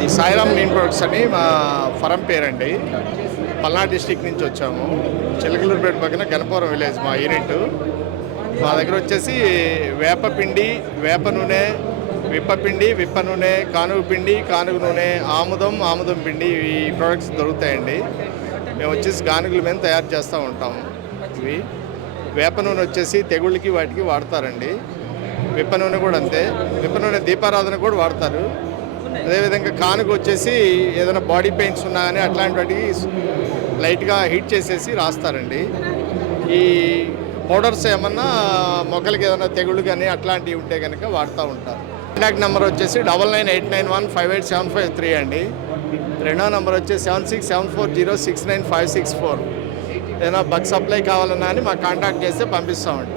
మాది Sairam neem products అని మా ఫరం పేరండి. పల్నాడు డిస్టిక్ నుంచి వచ్చాము. చిలకలూరుపేట పక్కన గణపురం విలేజ్ మా యూనిట్. మా దగ్గర వచ్చేసి వేపపిండి, వేప నూనె, విప్పపిండి, విప్ప నూనె, కానుగ పిండి, కానుగ నూనె, ఆముదం పిండి ఈ ప్రోడక్ట్స్ దొరుకుతాయండి. మేము వచ్చేసి గానుగుల మీద తయారు చేస్తూ ఉంటాము. ఇవి వేప నూనె వచ్చేసి తెగుళ్ళకి వాటికి వాడతారండి. విప్ప నూనె కూడా అంతే. విప్ప నూనె దీపారాధన కూడా వాడతారు. అదేవిధంగా కానుగ వచ్చేసి ఏదైనా బాడీ పెయిన్స్ ఉన్నా కానీ అట్లాంటి వాటికి లైట్గా హీట్ చేసేసి రాస్తారండి. ఈ పౌడర్స్ ఏమన్నా మొక్కలకి ఏదైనా తెగుళ్ళు కానీ అట్లాంటివి ఉంటే కనుక వాడుతూ ఉంటారు. కాంటాక్ట్ నెంబర్ వచ్చేసి 9989155753 అండి. రెండో నెంబర్ వచ్చేసి 7674069564. ఏదైనా బగ్ సప్లై కావాలన్నా అని మాకు కాంటాక్ట్ చేస్తే పంపిస్తామండి.